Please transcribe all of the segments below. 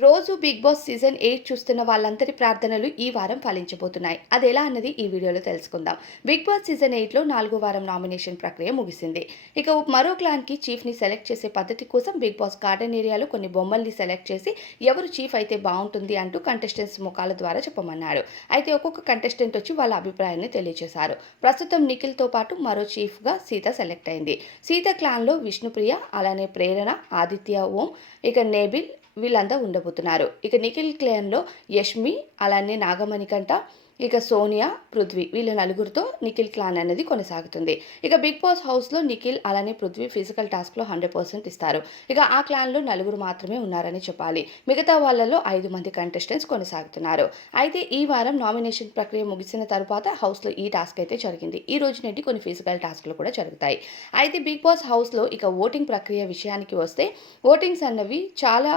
రోజు big boss season 8 చూస్తున్న వాళ్ళందరి ప్రార్థనలు ఈ వారం ఫలించబోతున్నాయి. అదెలా అన్నది ఈ వీడియోలో తెలుసుకుందాం. బిగ్ బాస్ సీజన్ 8లో 4వ వారం నామినేషన్ ప్రక్రియ ముగిసింది. ఇక మరో క్లాన్‌కి చీఫ్‌ని సెలెక్ట్ చేసే పద్ధతి కోసం బిగ్ బాస్ గార్డెన్ ఏరియాలో కొన్ని బొమ్మల్ని సెలెక్ట్ చేసి ఎవరు చీఫ్ అయితే బావుంటుంది అంటూ కంటెస్టెంట్స్ ముఖాల ద్వారా చెప్పమన్నారు. అయితే ఒక్కొక్క కంటెస్టెంట్ వచ్చి వాళ్ళ అభిప్రాయాన్ని తెలియజేశారు. ప్రస్తుతం నిఖిల్‌తో పాటు మరో చీఫ్‌గా సీత సెలెక్ట్ అయింది. సీత క్లాన్‌లో విష్ణుప్రియ, అలానే ప్రేరణ, ఆదిత్య ఓం, ఇక నేబిల్ వీళ్ళంతా ఉండబోతున్నారు. ఇక నిఖిల్ క్లాన్‌లో యష్మి, అలానే నాగమణికంఠ, ఇక సోనియా, పృథ్వీ వీళ్ళ నలుగురితో నిఖిల్ క్లాన్ అనేది కొనసాగుతుంది. ఇక బిగ్ బాస్ హౌస్‌లో నిఖిల్ అలానే పృథ్వీ ఫిజికల్ టాస్క్‌లో 100% ఇస్తారు. ఇక ఆ క్లాన్‌లో నలుగురు మాత్రమే ఉన్నారని చెప్పాలి. మిగతా వాళ్ళలో 5 మంది కంటెస్టెంట్స్ కొనసాగుతున్నారు. అయితే ఈ వారం నామినేషన్ ప్రక్రియ ముగిసిన తరువాత హౌస్‌లో ఈ టాస్క్ అయితే జరిగింది. ఈ రోజు నుండి కొన్ని ఫిజికల్ టాస్క్‌లు కూడా జరుగుతాయి. అయితే బిగ్ బాస్ హౌస్‌లో ఇక ఓటింగ్ ప్రక్రియ విషయానికి వస్తే ఓటింగ్స్ అన్నవి చాలా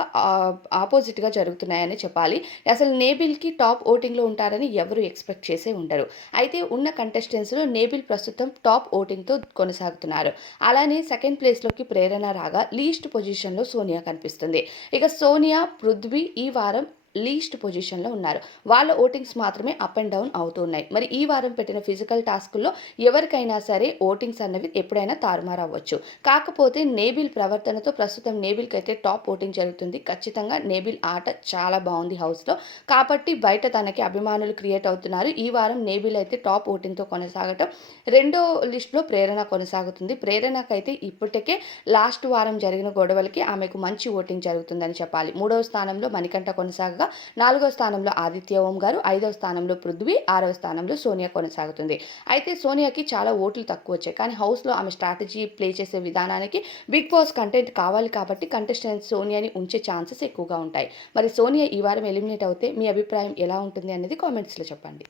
ఆపోజిట్‌గా జరుగుతున్నాయని చెప్పాలి. అసలు నేబిల్‌కి టాప్ ఓటింగ్‌లో ఉంటారని ఎవరు ఎక్స్‌పెక్ట్ చేసే ఉండరు. అయితే ఉన్న కంటెస్టెంట్స్‌లో నేబిల్ ప్రస్తుతం టాప్ ఓటింగ్‌తో కొనసాగుతున్నారు. అలానే సెకండ్ ప్లేస్‌లోకి ప్రేరణ రాగా లీస్ట్ పొజిషన్‌లో సోనియా కనిపిస్తుంది. ఇక సోనియా, పృథ్వీ ఈ వారం లీస్ట్ పొజిషన్‌లో ఉన్నారు. వాళ్ళ ఓటింగ్స్ మాత్రమే అప్ అండ్ డౌన్ అవుతూ ఉన్నాయి. మరి ఈ వారం పెట్టిన ఫిజికల్ టాస్కుల్లో ఎవరికైనా సరే ఓటింగ్స్ అన్నవి ఎప్పుడైనా తారుమారు అవ్వచ్చు. కాకపోతే నేబిల్ ప్రవర్తనతో ప్రస్తుతం నేబిల్‌కైతే టాప్ ఓటింగ్ జరుగుతుంది. ఖచ్చితంగా నేబిల్ ఆట చాలా బావుంది హౌస్‌లో. కాబట్టి బయట తనకి అభిమానులు క్రియేట్ అవుతున్నారు. ఈ వారం నేబిల్ అయితే టాప్ ఓటింగ్‌తో కొనసాగటం. రెండో లిస్ట్‌లో ప్రేరణ కొనసాగుతుంది. ప్రేరణకైతే ఇప్పటికే లాస్ట్ వారం జరిగిన గొడవలకి ఆమెకు మంచి ఓటింగ్ జరుగుతుందని చెప్పాలి. మూడవ స్థానంలో మణికంఠ కొనసాగగా, నాలుగో స్థానంలో ఆదిత్య ఓం గారు, ఐదవ స్థానంలో పృథ్వీ, ఆరవ స్థానంలో సోనియా కొనసాగుతుంది. అయితే సోనియాకి చాలా ఓట్లు తక్కువొచ్చాయి. కానీ హౌస్‌లో ఆమె స్ట్రాటజీ ప్లే చేసే విధానానికి బిగ్ బాస్ కంటెంట్ కావాలి కాబట్టి కంటెస్టెంట్స్ సోనియాని ఉంచే ఛాన్సెస్ ఎక్కువగా ఉంటాయి. మరి సోనియా ఈ వారం ఎలిమినేట్ అవుతే మీ అభిప్రాయం ఎలా ఉంటుంది అనేది కామెంట్స్‌లో చెప్పండి.